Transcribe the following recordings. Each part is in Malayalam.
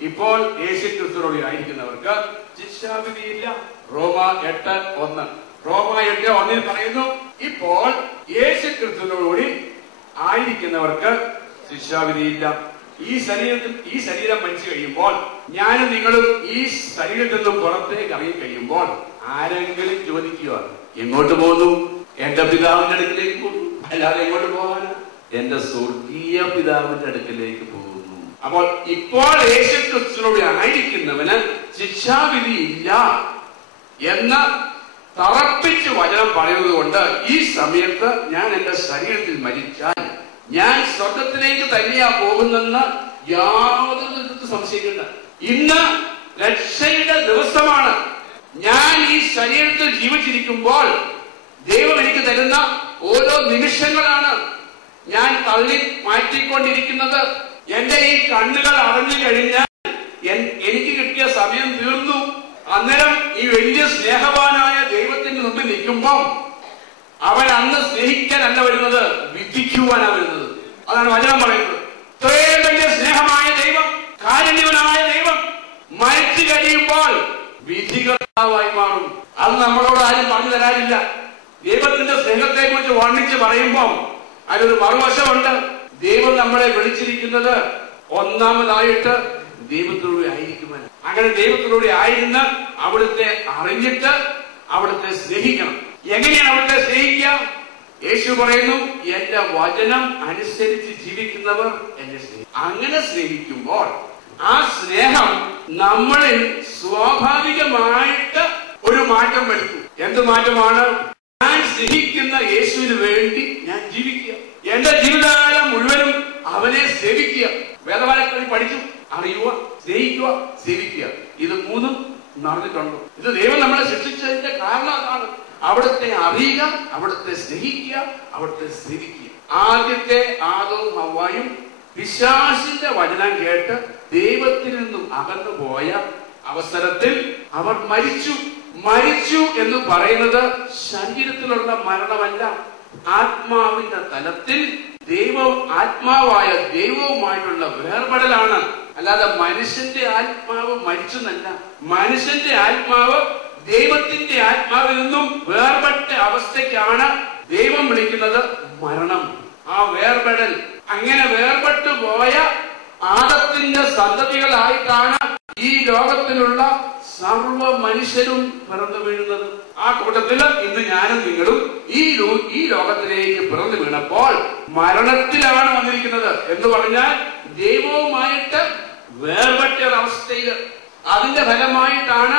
ഇപ്പോൾ യേശു ക്രിസ്തുവിനോട് ആയിരിക്കുന്നവർക്ക് ശിക്ഷാവിധിയില്ല. റോമ 8:1 റോമ 8:1 പറയുന്നു, ഇപ്പോൾ യേശു ക്രിസ്തുവിനോടുകൂടി ആയിരിക്കുന്നവർക്ക് ശിക്ഷാവിധിയില്ല. ഈ ശരീരം മരിച്ചു കഴിയുമ്പോൾ, ഞാനും നിങ്ങളും ഈ ശരീരത്തിൽ നിന്നും പുറത്തേക്ക് ഇറങ്ങി കഴിയുമ്പോൾ ആരെങ്കിലും ചോദിക്കുക, എങ്ങോട്ട് പോകുന്നു? എന്റെ പിതാവിന്റെ അടുക്കിലേക്ക് പോകുന്നു. അല്ലാതെ എങ്ങോട്ട് പോകാന്? എന്റെ സ്വർഗീയ പിതാവിന്റെ അടുക്കിലേക്ക് പോകുന്നു. അപ്പോൾ ഇപ്പോൾ യേശു ക്രിസ്തുവിനോട് ആയിരിക്കുന്നവന് ശിക്ഷാവിധി ഇല്ല എന്ന് തറപ്പിച്ച് വചനം പറയുന്നത് കൊണ്ട് ഈ സമയത്ത് ഞാൻ എന്റെ ശരീരത്തിൽ മരിച്ചാൽ ഞാൻ സ്വർഗത്തിലേക്ക് തന്നെയാ പോകുന്നെന്ന് യാതൊരു സംശയിക്കണ്ട. ഇന്ന് രക്ഷയുടെ ദിവസമാണ്. ഞാൻ ഈ ശരീരത്തിൽ ജീവിച്ചിരിക്കുമ്പോൾ ദൈവം എനിക്ക് തരുന്ന ഓരോ നിമിഷങ്ങളാണ് ഞാൻ തള്ളി മാറ്റിക്കൊണ്ടിരിക്കുന്നത്. എന്റെ ഈ കണ്ണുകൾ അടഞ്ഞു കഴിഞ്ഞാൽ എനിക്ക് കിട്ടിയ സമയം തീർന്നു. അന്നേരം ഈ വലിയ സ്നേഹവാനായ ദൈവത്തിന്റെ മുമ്പിൽ നിൽക്കുമ്പോൾ അവൻ അന്ന് സ്നേഹിക്കാനല്ല വരുന്നത്, വിധിക്കുവാനാണ് വരുന്നത്. അതാണ് വചനം പറയുന്നത്. ഇത്രയും വലിയ സ്നേഹമായ ദൈവം, കാരുണ്യവനായ ദൈവം മരിച്ചു കഴിയുമ്പോൾ വിധികർത്താവായി മാറും. അത് നമ്മളോട് ആരും പറഞ്ഞു തരാനില്ല. ദൈവത്തിന്റെ സ്നേഹത്തെ കുറിച്ച് വർണ്ണിച്ച് പറയുമ്പോൾ അതിലൊരു മറുവശമുണ്ട്. ദൈവം നമ്മളെ വിളിച്ചിരിക്കുന്നത് ഒന്നാമതായിട്ട് ദൈവത്തിലൂടെ ആയിരിക്കുവാൻ. അങ്ങനെ ദൈവത്തിലൂടെ ആയിരുന്ന അവിടുത്തെ അറിഞ്ഞിട്ട് അവിടുത്തെ സ്നേഹിക്കണം. എങ്ങനെയാണ് അവിടുത്തെ സ്നേഹിക്കുക? യേശു പറയുന്നു, എന്റെ വചനം അനുസരിച്ച് ജീവിക്കുന്നവർ എന്നെ സ്നേഹിക്കും. അങ്ങനെ സ്നേഹിക്കുമ്പോൾ ആ സ്നേഹം നമ്മളിൽ സ്വാഭാവികമായിട്ട് ഒരു മാറ്റം വരുത്തും. എന്ത് മാറ്റമാണ്? ഞാൻ സ്നേഹിക്കുന്ന യേശുവിന് വേണ്ടി ഞാൻ ജീവിക്കുക. എന്റെ ജീവിതകാലം മുഴുവനും അവനെ സേവിക്കുക. വേദവാക്യങ്ങളിൽ പഠിച്ചു, അറിയുക, സ്നേഹിക്കുക, സേവിക്കുക. ഇത് മൂന്നും നടന്നിട്ടുണ്ടോ? ഇത് ദൈവം നമ്മളെ ശിക്ഷിച്ചതിന്റെ കാരണം അതാണ്. അവിടുത്തെ അറിയുക, അവിടുത്തെ സ്നേഹിക്കുക, അവിടുത്തെ സേവിക്കുക. ആദ്യത്തെ ആദവും ഹവ്വായും പിശാചിന്റെ വചനം കേട്ട് ദൈവത്തിൽ നിന്നും അകന്നു പോയ അവസരത്തിൽ അവർ മരിച്ചു. മരിച്ചു എന്ന് പറയുന്നത് ശരീരത്തിലുള്ള മരണമല്ല, ആത്മാവിന്റെ തലത്തിൽ ആത്മാവായ ദൈവവുമായിട്ടുള്ള വേർപെടലാണ്. അല്ലാതെ മനുഷ്യന്റെ ആത്മാവ് മരിച്ചെന്നല്ല. മനുഷ്യന്റെ ആത്മാവ് ദൈവത്തിന്റെ ആത്മാവിൽ നിന്നും വേർപെട്ട അവസ്ഥയ്ക്കാണ് ദൈവം വിളിക്കുന്നത് മരണം. ആ വേർപെടൽ, അങ്ങനെ വേർപെട്ടു പോയ ആദത്തിന്റെ സന്തതികളായിട്ടാണ് ഈ ലോകത്തിലുള്ള സർവ മനുഷ്യരും പിറന്നു വീഴുന്നത്. ആ കൂട്ടത്തിൽ ഇന്ന് ഞാനും നിങ്ങളും ഈ ലോകത്തിലേക്ക് പിറന്നു വീണപ്പോൾ മരണത്തിലാണ് വന്നിരിക്കുന്നത്. എന്ന് പറഞ്ഞാൽ ദൈവവുമായിട്ട് വേർപെട്ട ഒരവസ്ഥയിൽ. അതിന്റെ ഫലമായിട്ടാണ്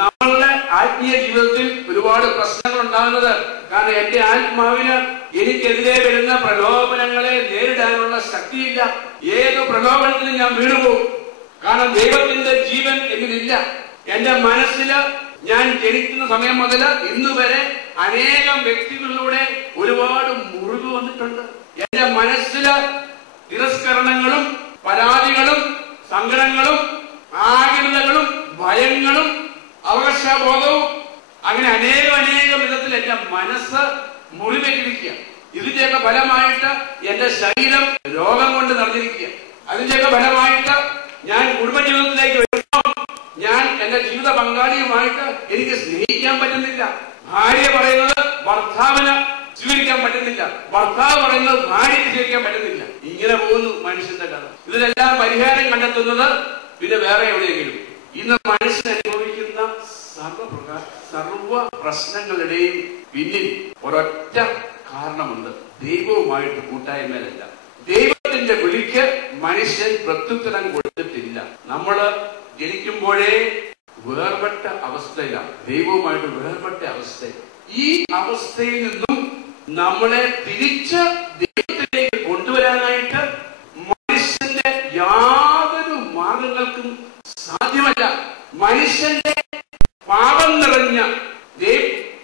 നമ്മളുടെ ആത്മീയ ജീവിതത്തിൽ ഒരുപാട് പ്രശ്നങ്ങൾ ഉണ്ടാകുന്നത്. കാരണം എന്റെ ആത്മാവിന് എനിക്കെതിരെ വരുന്ന പ്രലോഭനങ്ങളെ നേരിടാനുള്ള ശക്തിയില്ല. ഏത് പ്രലോഭനത്തിലും ഞാൻ വീണുപോകും. കാരണം ദൈവത്തിന്റെ ജീവൻ എന്നിലില്ല. എന്റെ മനസ്സില് ഞാൻ ജനിക്കുന്ന സമയം മുതൽ ഇന്ന് വരെ അനേകം വ്യക്തികളിലൂടെ ഒരുപാട് മുറിവ് വന്നിട്ടുണ്ട്. എന്റെ മനസ്സില് തിരസ്കരണങ്ങളും പരാതികളും സങ്കടങ്ങളും ആകുലതകളും ഭയങ്ങളും അവകാശബോധവും അങ്ങനെ അനേകം വിധത്തിൽ എന്റെ മനസ്സ് മുറിവേറ്റിരിക്കുക. ഇതിന്റെയൊക്കെ ഫലമായിട്ട് എന്റെ ശരീരം രോഗം കൊണ്ട് നിറഞ്ഞിരിക്കുക. അതിന്റെയൊക്കെ ഫലമായിട്ട് ഞാൻ കുടുംബജീവിതത്തിലേക്ക് വരുമ്പോൾ ഞാൻ എന്റെ ജീവിത പങ്കാളിയുമായിട്ട് എനിക്ക് സ്നേഹിക്കാൻ പറ്റുന്നില്ല. ഭാര്യ പറയുന്നത് ഭർത്താവിന് സ്വീകരിക്കാൻ പറ്റുന്നില്ല, ഭർത്താവ് പറയുന്നത് ഭാര്യയ്ക്ക് സ്വീകരിക്കാൻ പറ്റുന്നില്ല. ഇങ്ങനെ പോകുന്നു മനുഷ്യന്റെ കഥ. ഇതിനെല്ലാം പരിഹാരം കണ്ടെത്തുന്നത് പിന്നെ വേറെ എവിടെയെങ്കിലും. ഇന്ന് മനുഷ്യൻ അനുഭവിക്കുന്ന സർവ പ്രശ്നങ്ങളുടെയും പിന്നിൽ ഒരൊറ്റ കാരണമുണ്ട്. ദൈവവുമായിട്ട് കൂട്ടായ്മയിലല്ല. ദൈവത്തിന്റെ വിളിക്ക് മനുഷ്യൻ പ്രത്യുത്തരം കൊടുത്തിട്ടില്ല. നമ്മള് ജനിക്കുമ്പോഴേ വേർപെട്ട അവസ്ഥയിലാണ്, ദൈവവുമായിട്ട് വേർപെട്ട അവസ്ഥ. ഈ അവസ്ഥയിൽ നിന്നും നമ്മളെ തിരിച്ച് ദൈവത്തിലേക്ക് കൊണ്ടുവരാനായിട്ട് മനുഷ്യന്റെ യാതൊരു മാർഗങ്ങൾക്കും സാധ്യമല്ല. മനുഷ്യന്റെ പാപം നിറഞ്ഞ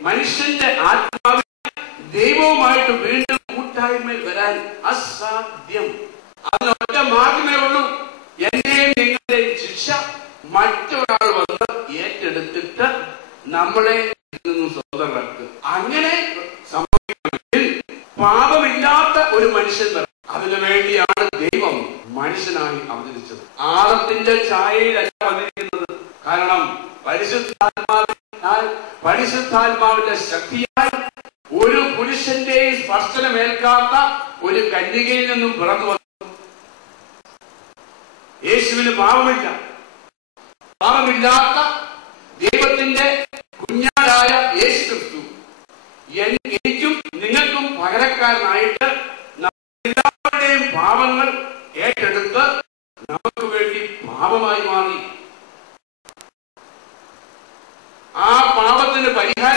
മനുഷ്യന്റെ ആത്മാവിനെ ദൈവവുമായിട്ട് വീണ്ടും കൂട്ടായ്മയിൽ വരാൻ അസാധ്യം. അതിനൊറ്റ മാർഗമേ ഉള്ളൂ. എന്റെയും നിങ്ങളുടെയും ശിക്ഷ മറ്റൊരാൾ വന്ന് ഏറ്റെടുത്തിട്ട് നമ്മളെ നിന്നും സ്വതന്ത്രരാക്കുക. അങ്ങനെ സംഭവിക്കണമെങ്കിൽ പാപമില്ലാത്ത ഒരു മനുഷ്യൻ വരണം. അതിനു വേണ്ടിയാണ് ദൈവം മനുഷ്യനായി അവതരിച്ചത്. ആദത്തിന്റെ പാലിന്റെ ഛായയിലല്ല വന്നിരിക്കുന്നത്. കാരണം പരിശുദ്ധാത്മാവിന്റെ ശക്തിയാൽ ഒരു പുരുഷന്റെയും സ്പർശനമേൽക്കാത്ത ഒരു കന്യകയിൽ നിന്നും പിറന്നു വന്നു. യേശുവിന് പാപമില്ലാത്ത ദൈവത്തിന്റെ കുഞ്ഞാടായ യേശു ക്രിസ്തു എനിക്കും നിങ്ങൾക്കും പകരക്കാരനായിട്ട് എല്ലാവരുടെയും പാപങ്ങൾ ഏറ്റെടുത്ത് നമുക്ക് വേണ്ടി പാപമായി മാറി. ആ പാപത്തിന് പരിഹാരം